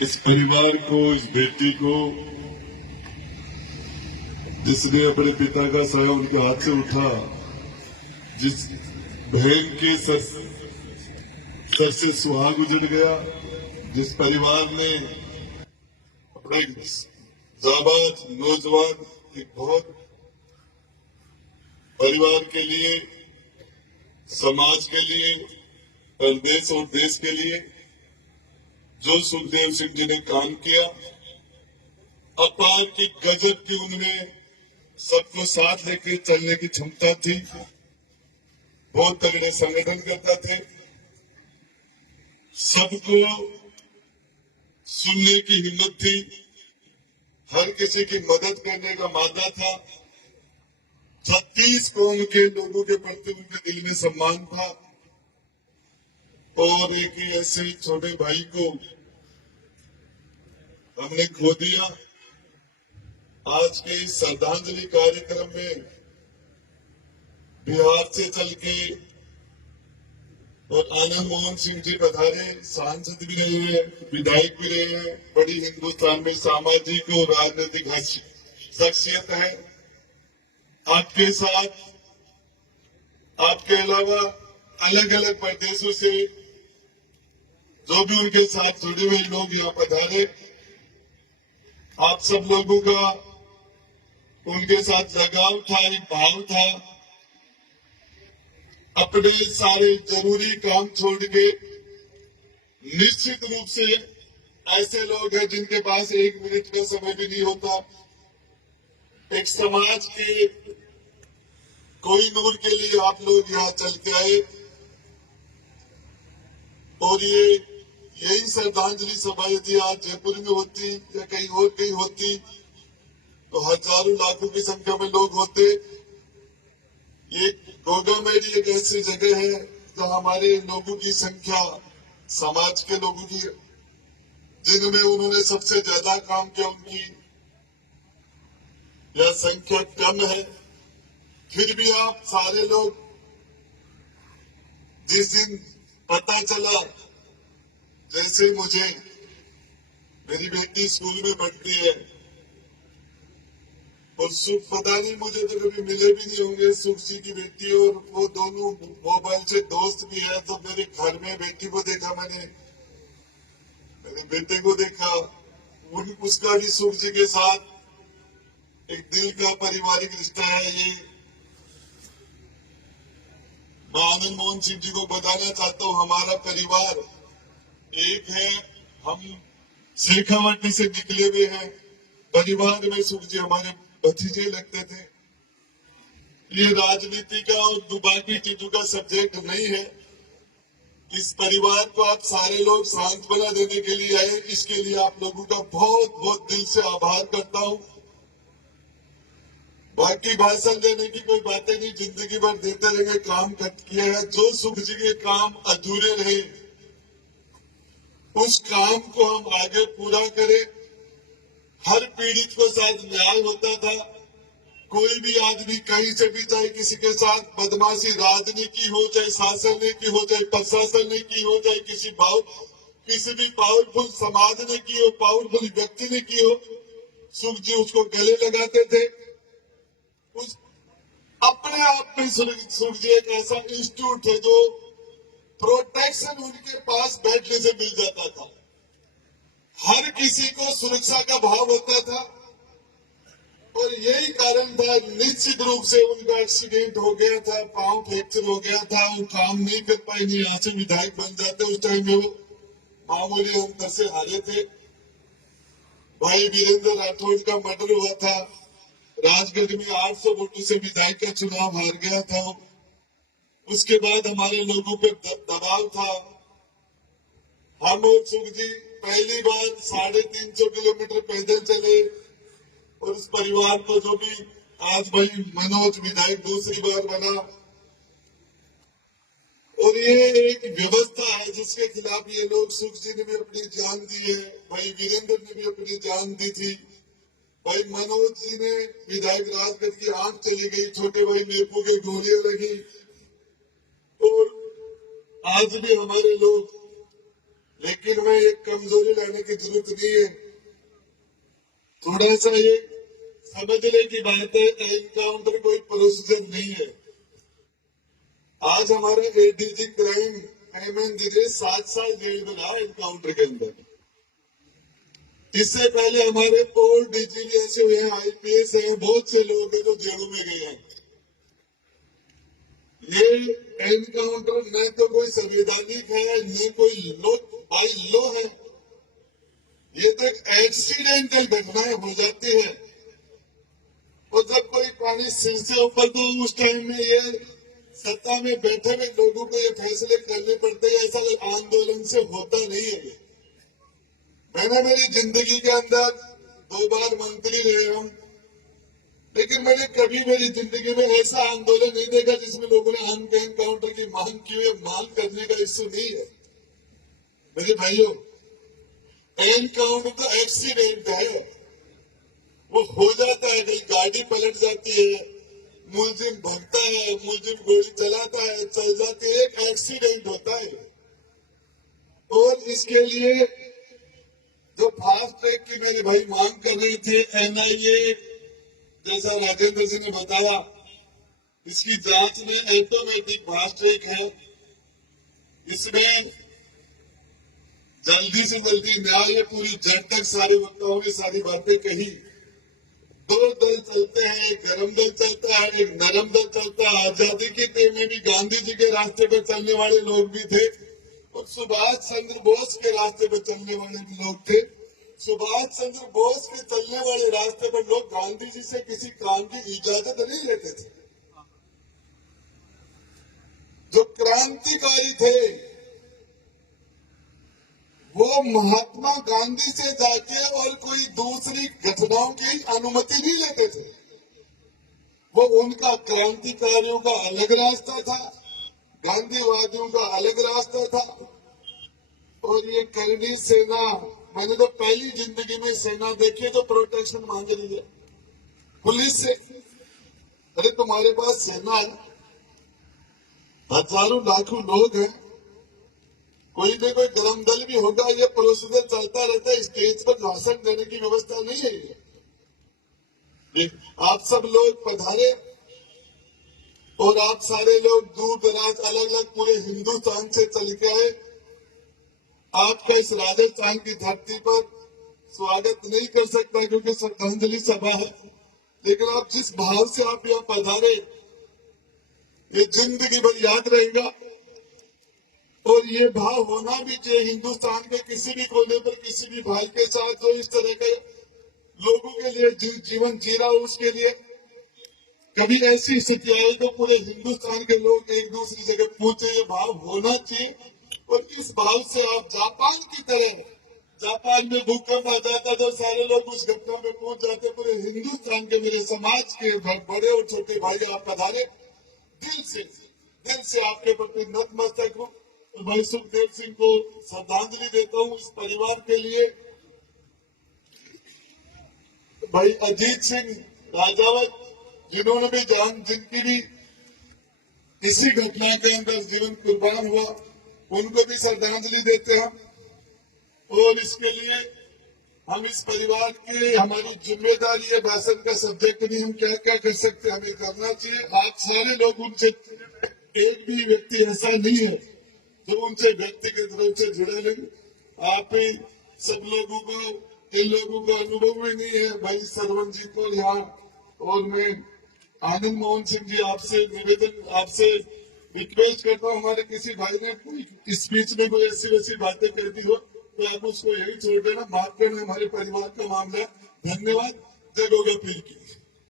इस परिवार को, इस बेटी को, जिसने अपने पिता का साया उनके हाथ से उठा, जिस बहन के सर से सुहाग उजड़ गया, जिस परिवार ने अपने जाबाज नौजवान एक बहुत परिवार के लिए, समाज के लिए, प्रदेश और देश के लिए जो सुखदेव सिंह जी ने काम किया, अपार की गजब की उनमें सबको साथ लेकर चलने की क्षमता थी। बहुत तगड़े संगठन करता थे, सबको सुनने की हिम्मत थी, हर किसी की मदद करने का मादा था। 36 कौम के लोगों के प्रति उनके दिल में सम्मान था और एक ही ऐसे छोटे भाई को हमने खो दिया। आज के इस श्रद्धांजलि कार्यक्रम में बिहार से चल के और आनंद मोहन सिंह जी पधारे, सांसद भी रहे हैं, विधायक भी रहे हैं, बड़ी हिंदुस्तान में सामाजिक और राजनीतिक शख्सियत है। आपके साथ, आपके अलावा अलग अलग प्रदेशों से जो भी उनके साथ जुड़े हुए लोग यहाँ पधारे, आप सब लोगों का उनके साथ लगाव था, एक भाव था। अपने सारे जरूरी काम छोड़ के, निश्चित रूप से ऐसे लोग हैं जिनके पास 1 मिनट का समय भी नहीं होता, एक समाज के कोई नूर के लिए आप लोग यहाँ चल के आए और यही श्रद्धांजलि सभा यदि आज जयपुर में होती या कहीं और कहीं होती तो हजारों लाखों की संख्या में लोग होते। ये गोगामेडी एक ऐसी जगह है जहाँ हमारे लोगों की संख्या, समाज के लोगों की, जिनमें उन्होंने सबसे ज्यादा काम किया, उनकी यह संख्या कम है। फिर भी आप सारे लोग, जिस दिन पता चला, जैसे मुझे, मेरी बेटी स्कूल में पढ़ती है और सुख, पता नहीं मुझे तो कभी मिले भी नहीं होंगे, सुख जी की बेटी और वो दोनों मोबाइल से दोस्त भी है। तो मेरे घर में बेटी को देखा मैंने, मेरे बेटे को देखा, उसका भी सुख जी के साथ एक दिल का पारिवारिक रिश्ता है। ये मैं आनंद मोहन सिंह जी को बताना चाहता हूँ, हमारा परिवार एक है। हम शेखावाटी से निकले हुए हैं, परिवार में सुख जी हमारे भतीजे लगते थे। ये राजनीति का और बाकी चीजों का सब्जेक्ट नहीं है। इस परिवार को आप सारे लोग सांत्वना देने के लिए आए, इसके लिए आप लोगों का बहुत बहुत दिल से आभार करता हूँ। बाकी भाषण देने की कोई बातें नहीं, जिंदगी भर देते रहेंगे, काम किया है। जो सुख जी के काम अधूरे रहे उस काम को हम आगे पूरा करें। हर पीड़ित को शायद न्याय होता था। कोई भी आदमी कहीं से भी, चाहे किसी के साथ बदमाशी, राजनीति हो, चाहे शासन की हो, चाहे प्रशासन की हो, चाहे किसी भी पावरफुल समाज ने की हो, पावरफुल व्यक्ति ने की हो, सुख जी उसको गले लगाते थे। उस अपने आप में सुख जी एक ऐसा इंस्टीट्यूट है जो प्रोटेक्शन उनके पास बैठने से मिल जाता था। हर किसी को सुरक्षा का भाव होता था और यही कारण था। निश्चित रूप से उनका एक्सीडेंट हो गया था, पांव फ्रैक्चर हो गया था, वो काम नहीं कर पाए, नहीं यहाँ से विधायक बन जाते। उस टाइम में वो मामूली अंतर से हारे थे। भाई वीरेंद्र राठौड़ का मर्डर हुआ था, राजगढ़ में 800 वोटों से विधायक का चुनाव हार गया था। उसके बाद हमारे लोगों पे दबाव था। हम और सुख जी पहली बार 350 किलोमीटर पैदल चले और इस परिवार को, जो भी आज भाई मनोज विधायक दूसरी बार बना, और ये एक व्यवस्था है जिसके खिलाफ ये लोग, सुख जी ने भी अपनी जान दी है, भाई वीरेंद्र ने भी अपनी जान दी थी, भाई मनोज जी ने, विधायक राजगढ़ की आंख चली गई, छोटे भाई नेपू के गोलियां लगी। और आज भी हमारे लोग लेकिन मैं एक कमजोरी लाने की जरूरत नहीं है। थोड़ा सा ये समझने की बात है, एनकाउंटर कोई प्रोसीजर नहीं है। आज हमारे एडीजी क्राइम एमएन दिने 7 साल जेल में रहा एनकाउंटर के अंदर। इससे पहले हमारे और डीजी भी ऐसे हुए हैं, आईपीएस हैं, बहुत से लोग हैं जो जेलों में गए हैं। ये एनकाउंटर न तो कोई संवैधानिक है, न कोई बाई लॉ है। ये तो एक एक्सीडेंटल घटनाएं हो जाती है। और जब कोई पानी सिर से ऊपर, तो उस टाइम में ये सत्ता में बैठे हुए लोगों को ये फैसले करने पड़ते हैं। ऐसा आंदोलन से होता नहीं है। मैंने मेरी जिंदगी के अंदर 2 बार मंत्री रहे हम, लेकिन मैंने कभी मेरी जिंदगी में ऐसा आंदोलन नहीं देखा जिसमें लोगों ने एनकाउंटर की मांग की है। मांग करने का इश्यू नहीं है मेरे भाइयों। एनकाउंटर तो एक्सीडेंट है, वो हो जाता है। कहीं गाड़ी पलट जाती है, मुलजिम भागता है, मुलजिम गोली चलाता है, चल जाती है, एक एक्सीडेंट होता है। और इसके लिए जो फास्ट ट्रैक की मेरे भाई मांग कर रही थी, एनआईए जैसा राजेंद्र जी ने बताया, इसकी जांच में ऑटोमेटिक फास्ट ट्रैक है। इसमें जल्दी से जल्दी न्याय, पूरी जड़ तक सारे वक्ताओं ने सारी बातें कही। 2 दल चलते हैं, एक गरम दल चलता है, एक नरम दल चलता है। आजादी की टाइम में भी गांधी जी के रास्ते पर चलने वाले लोग भी थे, और सुभाष चंद्र बोस के रास्ते पर चलने वाले भी लोग थे। सुभाष चंद्र बोस के चलने वाले रास्ते पर लोग गांधी जी से किसी काम की इजाजत नहीं लेते थे। जो क्रांतिकारी थे वो महात्मा गांधी से जाके और कोई दूसरी घटनाओं की अनुमति नहीं लेते थे। वो उनका क्रांतिकारियों का अलग रास्ता था, गांधीवादियों का अलग रास्ता था। और ये करनी सेना, मैंने तो पहली जिंदगी में सेना देखी तो प्रोटेक्शन मांग रही है पुलिस से। अरे तुम्हारे पास सेना है, हजारों लाखों लोग हैं, कोई भी कोई गरम दल भी होगा, ये प्रोसीजर चलता रहता है। स्टेज पर भाषण देने की व्यवस्था नहीं है ये। आप सब लोग पधारे और आप सारे लोग दूर दराज अलग अलग पूरे हिंदुस्तान से चल के आए। आपका इस राजस्थान की धरती पर स्वागत नहीं कर सकता क्योंकि श्रद्धांजलि सभा है, लेकिन आप जिस भाव से आप यहाँ पधारे, ये जिंदगी भर याद रहेगा। और ये भाव होना भी चाहिए हिंदुस्तान के किसी भी कोने पर, किसी भी भाई के साथ जो इस तरह के लोगों के लिए जीवन जी रहा हो, उसके लिए कभी ऐसी स्थिति आई तो पूरे हिंदुस्तान के लोग एक दूसरी जगह पूछे, ये भाव होना चाहिए। और इस भाव से आप जापान की तरह, जापान में भूकंप आ जाता तो सारे लोग उस घटना में पहुंच जाते। पूरे हिंदुस्तान के मेरे समाज के बड़े और छोटे भाई आप पधारे, दिल से आपके प्रति नतमस्तक हूँ। भाई सुखदेव सिंह को श्रद्धांजलि देता हूँ। इस परिवार के लिए भाई अजीत सिंह राजावत, जिन्होंने भी जान, जिनकी भी इसी घटना के अंदर जीवन कुर्बान हुआ, उनको भी श्रद्धांजलि देते हैं। और इसके लिए हम इस परिवार के, हमारी जिम्मेदारी है, भाषण का सब्जेक्ट नहीं, हम क्या क्या कर सकते हैं, हमें करना चाहिए। आप सारे लोग उनसे, एक भी व्यक्ति ऐसा नहीं है जो उनसे व्यक्तिगत रूप से जुड़े नहीं। आप ही सब लोगों को, इन लोगों का अनुभव भी नहीं है, भाई सरवन जी को यहाँ, और मैं आनंद मोहन सिंह जी आपसे निवेदन, आपसे रिक्वेस्ट करता हूँ, हमारे किसी भाई ने कोई स्पीच में कोई ऐसी वैसी बातें कर दी हो तो आप उसको यही छोड़ देना, माफ करना, हमारे परिवार का मामला है। धन्यवाद। जय गोगा पीर की।